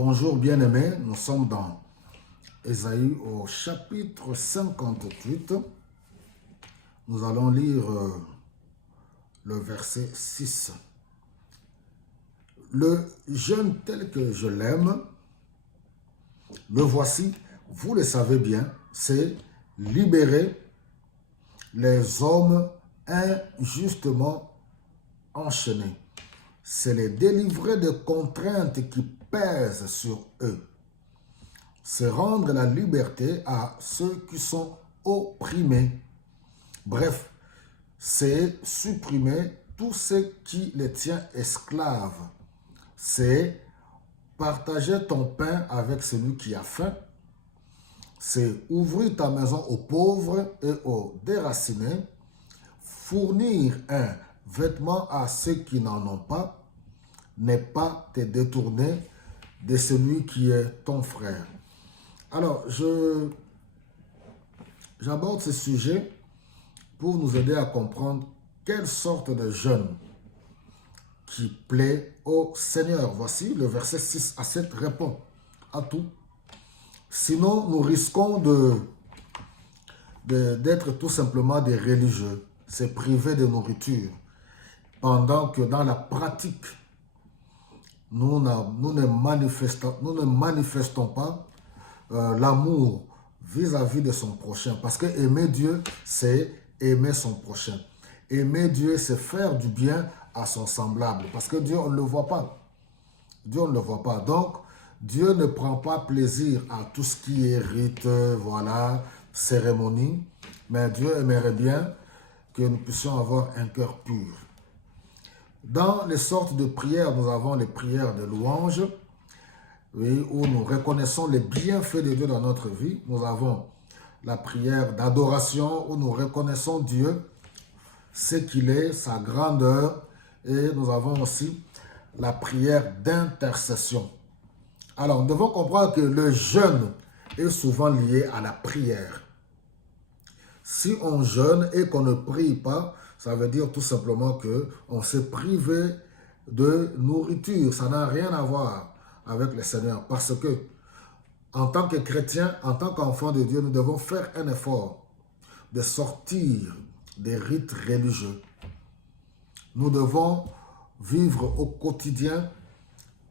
Bonjour bien-aimés, nous sommes dans Ésaïe au chapitre 58. Nous allons lire le verset 6. Le jeune tel que je l'aime, le voici, vous le savez bien, c'est libérer les hommes injustement enchaînés. C'est les délivrer des contraintes qui pèsent sur eux. C'est rendre la liberté à ceux qui sont opprimés. Bref, c'est supprimer tout ce qui les tient esclaves. C'est partager ton pain avec celui qui a faim. C'est ouvrir ta maison aux pauvres et aux déracinés. Fournir un vêtement à ceux qui n'en ont pas. N'est pas te détourner de celui qui est ton frère. Alors, j'aborde ce sujet pour nous aider à comprendre quelle sorte de jeûne qui plaît au Seigneur. Voici le verset 6 à 7 répond à tout. Sinon, nous risquons d'être tout simplement des religieux, se priver de nourriture, pendant que dans la pratique, nous ne manifestons pas l'amour vis-à-vis de son prochain. Parce que aimer Dieu, c'est aimer son prochain. Aimer Dieu, c'est faire du bien à son semblable. Parce que Dieu, on ne le voit pas. Dieu, on ne le voit pas. Donc, Dieu ne prend pas plaisir à tout ce qui est rite, voilà, cérémonie. Mais Dieu aimerait bien que nous puissions avoir un cœur pur. Dans les sortes de prières, nous avons les prières de louange, oui, où nous reconnaissons les bienfaits de Dieu dans notre vie. Nous avons la prière d'adoration, où nous reconnaissons Dieu, ce qu'il est, sa grandeur. Et nous avons aussi la prière d'intercession. Alors, nous devons comprendre que le jeûne est souvent lié à la prière. Si on jeûne et qu'on ne prie pas, ça veut dire tout simplement qu'on s'est privé de nourriture. Ça n'a rien à voir avec le Seigneur. Parce que, en tant que chrétien, en tant qu'enfant de Dieu, nous devons faire un effort de sortir des rites religieux. Nous devons vivre au quotidien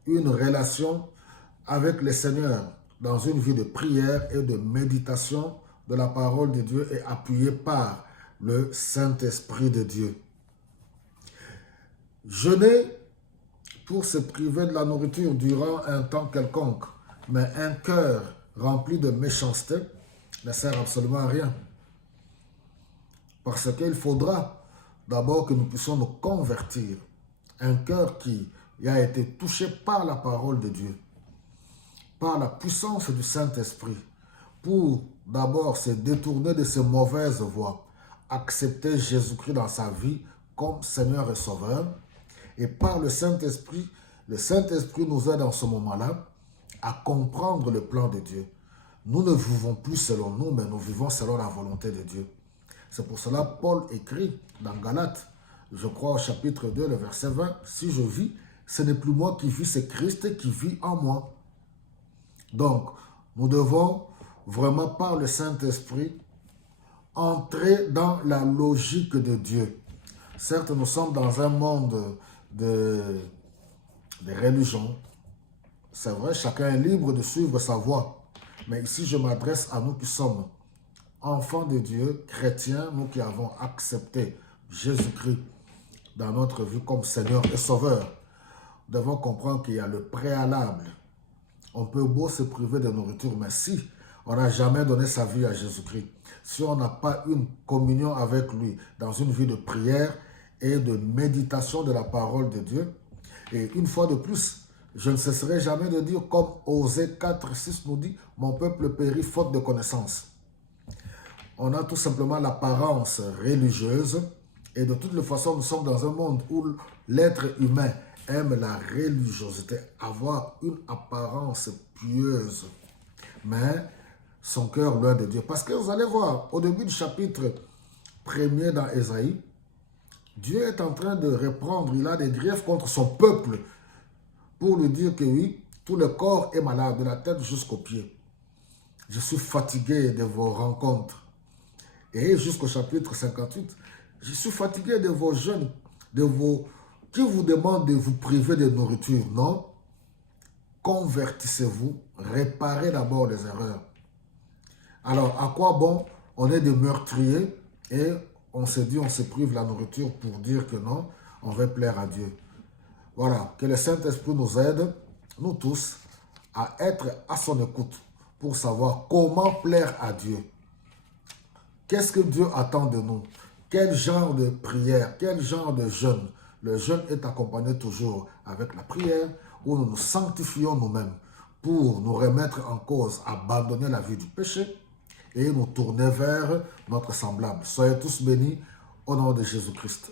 une relation avec le Seigneur dans une vie de prière et de méditation de la parole de Dieu et appuyée par le Saint-Esprit de Dieu. Jeûner pour se priver de la nourriture durant un temps quelconque, mais un cœur rempli de méchanceté ne sert absolument à rien. Parce qu'il faudra d'abord que nous puissions nous convertir. Un cœur qui a été touché par la parole de Dieu, par la puissance du Saint-Esprit, pour d'abord se détourner de ces mauvaises voies, accepter Jésus-Christ dans sa vie comme Seigneur et Sauveur. Et par le Saint-Esprit nous aide en ce moment-là à comprendre le plan de Dieu. Nous ne vivons plus selon nous, mais nous vivons selon la volonté de Dieu. C'est pour cela que Paul écrit dans Galates, je crois au chapitre 2, le verset 20, « Si je vis, ce n'est plus moi qui vis, c'est Christ qui vit en moi. » Donc, nous devons vraiment par le Saint-Esprit entrer dans la logique de Dieu. Certes, nous sommes dans un monde de religion. C'est vrai, chacun est libre de suivre sa voie. Mais ici, je m'adresse à nous qui sommes enfants de Dieu, chrétiens, nous qui avons accepté Jésus-Christ dans notre vie comme Seigneur et Sauveur. Nous devons comprendre qu'il y a le préalable. On peut beau se priver de nourriture, mais si on n'a jamais donné sa vie à Jésus-Christ, si on n'a pas une communion avec lui dans une vie de prière et de méditation de la parole de Dieu, et une fois de plus, je ne cesserai jamais de dire, comme Osée 4:6 nous dit, « Mon peuple périt faute de connaissance ». On a tout simplement l'apparence religieuse, et de toutes les façons, nous sommes dans un monde où l'être humain aime la religiosité, avoir une apparence pieuse, mais son cœur loin de Dieu. Parce que vous allez voir, au début du chapitre 1er dans Ésaïe, Dieu est en train de reprendre, il a des griefs contre son peuple, pour lui dire que oui, Tout le corps est malade, de la tête jusqu'aux pieds. Je suis fatigué de vos rencontres. Et jusqu'au chapitre 58, je suis fatigué de vos jeunes, qui vous demandent de vous priver de nourriture. Non, convertissez-vous, réparez d'abord les erreurs. Alors, à quoi bon on est des meurtriers et on se dit, on se prive la nourriture pour dire que non, on veut plaire à Dieu. Voilà, que le Saint-Esprit nous aide, nous tous, à être à son écoute pour savoir comment plaire à Dieu. Qu'est-ce que Dieu attend de nous? Quel genre de prière, quel genre de jeûne? Le jeûne est accompagné toujours avec la prière où nous nous sanctifions nous-mêmes pour nous remettre en cause, abandonner la vie du péché et nous tourner vers notre semblable. Soyez tous bénis au nom de Jésus-Christ.